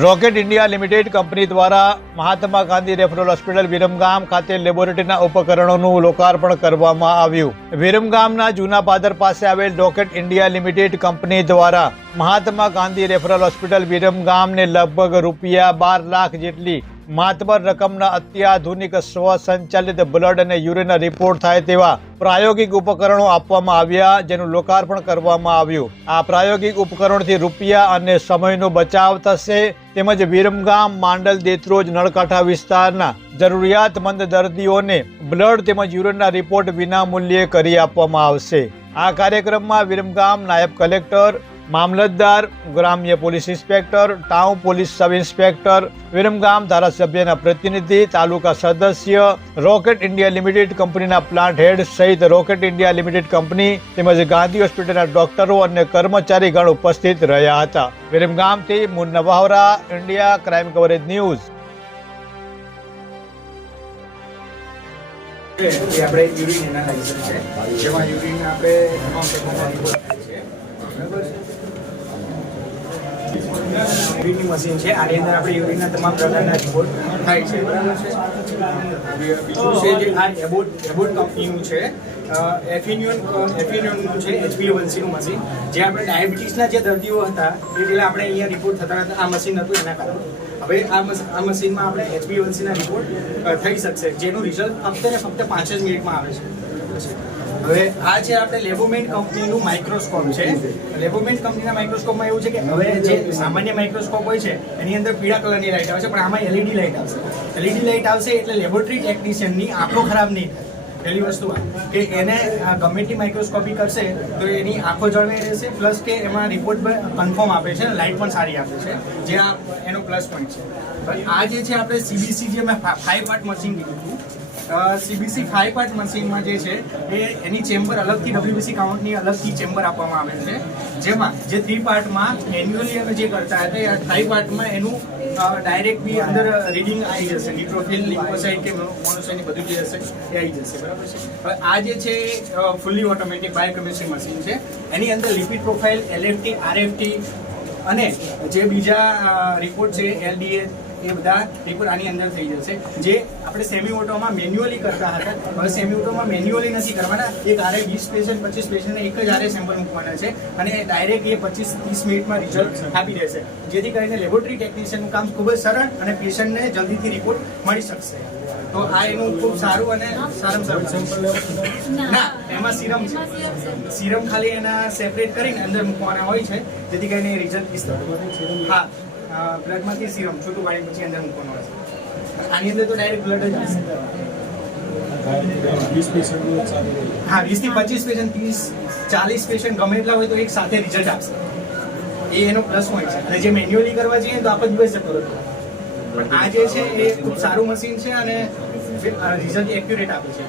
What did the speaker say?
Rocket India limited company દ્વારા Mahatma Gandhi referral hospital Viramgam ખાતે લેબોરેટરીના ઉપકરણોનું લોકાર્પણ કરવામાં આવ્યું. વિરમગામના જૂના પાદર પાસે આવેલ રોકેટ ઇન્ડિયા લિમિટેડ કંપની દ્વારા મહાત્મા ગાંધી રેફરલ હોસ્પિટલ વિરમગામને લગભગ રૂપિયા બાર લાખ જેટલી માતબર રકમના અત્યાધુનિક સ્વસંચાલિત બ્લડ અને યુરિનના રિપોર્ટ થાય તેવા પ્રાયોગિક ઉપકરણો આપવામાં આવ્યા, જેનું લોકાર્પણ કરવામાં આવ્યું. આ પ્રાયોગિક ઉપકરણથી રૂપિયા અને સમયનો બચાવ થશે તેમજ વિરમગામ, માંડલ, દેત્રોજ, નળકાંઠા વિસ્તારના જરૂરિયાતમંદ દર્દીઓને બ્લડ તેમજ યુરિનના રિપોર્ટ વિના મૂલ્યે કરી આપવામાં આવશે. આ કાર્યક્રમમાં વિરમગામ નાયબ કલેક્ટર મામલતદાર, ગ્રામ્ય police inspector, town police sub inspector, Viramgam ધારાસભ્યના પ્રતિનિધિ, તાલુકા સદસ્ય, રોકેટ ઇન્ડિયા લિમિટેડ કંપનીના પ્લાન્ટ હેડ સહિત રોકેટ ઇન્ડિયા લિમિટેડ કંપની તેમજ ગાંધી હોસ્પિટલના ડોક્ટરો અને કર્મચારીગણ ઉપસ્થિત રહ્યા હતા. વિરમગામથી Munna Vahra India crime coverage news. આપણે યુરિન એનાલાઇઝર છે. જેમાં યુરિન આપણે તમામ પ્રકારના રિપોર્ટ થાય છે બરાબર છે યુરિનની મશીન છે. આની અંદર આપણે યુરિનના તમામ પ્રકારના રિપોર્ટ થાય છે. બરાબર છે? બીજું છે જે આ એબોટ એબોટ કંપનીનું છે. એફિન્યુન એફિન્યુનનું છે એચપી વનસીનું મશીન. જે આપણે ડાયાબિટીસના જે દર્દીઓ હતા, એ પહેલાં આપણે અહીંયા રિપોર્ટ થતા હતા. આ મશીન હતું એના કારણે. હવે આ મશીનમાં આપણે એચપીવનસીના રિપોર્ટ થઈ શકશે. જેનું રિઝલ્ટ ફક્ત ને ફક્ત પાંચ જ મિનિટમાં આવે છે. હવે આ છે આપણે લેબોમેન્ટ કંપનીનું માઇક્રોસ્કોપ છે લેબોમેન્ટ કંપનીના માઇક્રોસ્કોપમાં એવું છે કે હવે જે સામાન્ય માઇક્રોસ્કોપ હોય છે, એની અંદર પીળા કલરની લાઇટ આવે છે, પણ આમાં એલઈડી લાઇટ આવશે. એલઈડી લાઇટ આવશે એટલે લેબોરેટરી ટેકનિશિયનની આંખો ખરાબ નહીં થાય. પહેલી વસ્તુ કે એને ગમે તે માઇક્રોસ્કોપી કરશે, તો એની આંખો જળવાઈ રહેશે પ્લસ કે એમાં રિપોર્ટ કન્ફર્મ આપે છે લાઇટ પણ સારી આપે છે, જે આ એનો પ્લસ પોઈન્ટ છે. આ જે છે આપણે સીબીસી જે મેં ફાઈવ પાર્ટ મશીન કીધું હતું સીબીસી ફાઈવ પાર્ટ મશીનમાં જે છે, એ એની ચેમ્બર અલગથી ડબ્લ્યુબીસી કાઉન્ટની અલગથી ચેમ્બર આપવામાં આવે છે. જેમાં જે થ્રી પાર્ટમાં મેન્યુઅલી અમે જે કરતા હતા, એ ફાઈવ પાર્ટમાં એનું ડાયરેક્ટ બી અંદર રીડિંગ આવી જશે. નિટ્રોફિલ લિમ્ફોસાઇટ કે મોનોસાઇટ બધું જે હશે, એ આવી જશે. બરાબર છે? હવે આ જે છે ફૂલી ઓટોમેટિક બાયોકેમિસ્ટ્રી મશીન છે. એની અંદર લિપિડ પ્રોફાઇલ એલએફટી આરએફટી અને જે બીજા રિપોર્ટ છે એલડીએ એ બધા રિપોર્ટ આની અંદર થઈ જશે. જે આપણે સેમી ઓટોમાં મેન્યુઅલી કરતા હતા હવે સેમી ઓટોમાં મેન્યુઅલી નથી કરવાના. એક આરે વીસ પેશન્ટ પચીસ પેશન્ટને એક જ આરે સેમ્પલ મૂકવાના છે. અને ડાયરેક્ટ એ પચીસ ત્રીસ મિનિટમાં રિઝલ્ટ આપી દેશે. જેથી કરીને લેબોરેટરી ટેકનિશિયનનું કામ ખૂબ જ સરળ અને પેશન્ટને જલ્દીથી રિપોર્ટ મળી શકશે. તો આ એનું ખૂબ સારું અને સારામાં સારું સેમ્પલ ના. એમાં સિરમ છે. સિરમ ખાલી એના સેપરેટ કરીને અંદર મૂકવાના હોય છે. જેથી કરીને રિઝલ્ટ હા. બ્લડમાંથી સિરમ છૂટું પાડી પછી અંદર મૂકવાનું હોય છે. આની અંદર તો ડાયરેક્ટ બ્લડ જ આવશે હા વીસથી પચીસ પેશન્ટ ત્રીસ ચાલીસ પેશન્ટ ગમે એટલા હોય તો એક સાથે રિઝલ્ટ આપશે. એ એનો પ્લસ પોઈન્ટ છે. અને જે મેન્યુઅલી કરવા જઈએ તો આખો દિવસ જતો રહેતો પણ આ જે છે એ ખૂબ સારું મશીન છે અને રિઝલ્ટ એક્યુરેટ આપે છે.